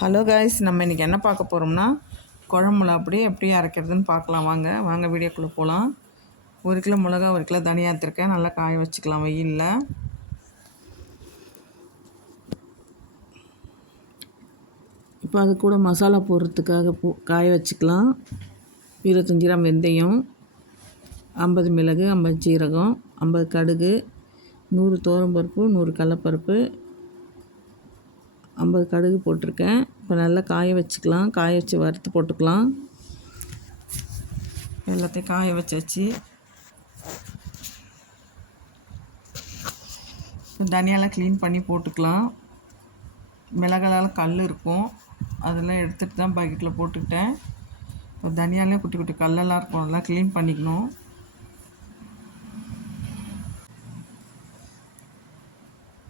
Hello guys நம்ம இன்றைக்கி என்ன பார்க்க போகிறோம்னா குழம்புல அப்படியே எப்படி அரைக்கிறதுன்னு பார்க்கலாம். வாங்க வாங்க வீடியோக்குள்ளே போகலாம் ஒரு கிலோ மிளகா ஒரு கிலோ தனியாக எடுத்துருக்கேன். நல்லா காய வச்சுக்கலாம். வெயிலில். இப்போ அது கூட மசாலா போடுறதுக்காக போ காய வச்சுக்கலாம். இருபத்தஞ்சி கிராம் வெந்தயம் ஐம்பது மிளகு ஐம்பது சீரகம் ஐம்பது கடுகு நூறு பருப்பு நூறு கடலப்பருப்பு ஐம்பது கடுகு போட்டிருக்கேன். இப்போ நல்லா காய வச்சுக்கலாம். காய வச்சு வறுத்து போட்டுக்கலாம். எல்லாத்தையும் காய வச்சாச்சு. தனியாலாம் க்ளீன் பண்ணி போட்டுக்கலாம். மிளகாலாம் கல் இருக்கும். அதெல்லாம் எடுத்துகிட்டு தான் பக்கெட்டில் போட்டுக்கிட்டேன். இப்போ தனியாலே குட்டி குட்டி கல்லெல்லாம் இருக்கும். அதெல்லாம் க்ளீன் பண்ணிக்கணும்.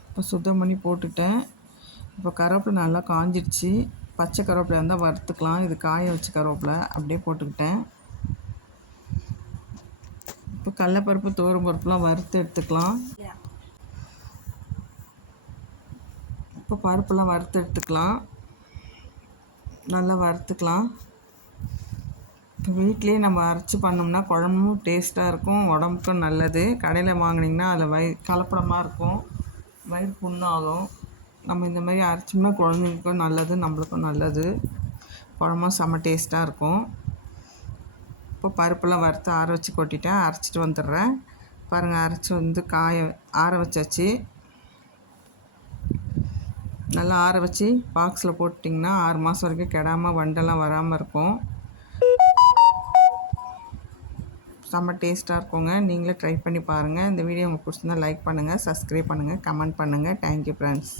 இப்போ சுத்தம் பண்ணி போட்டுட்டேன். இப்போ கருவேப்பிலை நல்லா காஞ்சிடுச்சு பச்சை கருவேப்பிலை இருந்தால் வறுத்துக்கலாம். இது காய வச்ச கருவேப்பிலை. அப்படியே போட்டுக்கிட்டேன். இப்போ கடலப்பருப்பு தோரம் பருப்புலாம் வறுத்து எடுத்துக்கலாம். இப்போ பருப்புலாம் வறுத்து எடுத்துக்கலாம். நல்லா வறுத்துக்கலாம். இப்போ வீட்லேயே நம்ம அரைச்சி பண்ணோம்னா குழம்பும் டேஸ்ட்டாக இருக்கும். உடம்புக்கும் நல்லது. கடையில் வாங்கினீங்கன்னா அதில் வயிறு கலப்படமாக இருக்கும். வயிறு புண்ணாகும். நம்ம இந்த மாதிரி அரைச்சோம்னா குழந்தைங்களுக்கும் நல்லது நம்மளுக்கும் நல்லது. குழம்பும் செம்ம டேஸ்ட்டாக இருக்கும். இப்போ பருப்பெல்லாம் வறுத்து ஆற வச்சு கொட்டிட்டேன். அரைச்சிட்டு வந்துடுறேன். பாருங்கள் அரைச்சி வந்து காய ஆற வச்சாச்சு. நல்லா ஆற வச்சு பாக்ஸில் போட்டிங்கன்னா ஆறு மாதம் வரைக்கும் கெடாமல் வண்டெல்லாம் வராமல் இருக்கும். செம்ம டேஸ்ட்டாக இருக்குங்க. நீங்களே ட்ரை பண்ணி பாருங்கள் இந்த வீடியோ உங்களுக்கு பிடிச்சிருந்தா லைக் பண்ணுங்கள் சப்ஸ்கிரைப் பண்ணுங்கள் கமெண்ட் பண்ணுங்கள் தேங்க்யூ ஃப்ரெண்ட்ஸ்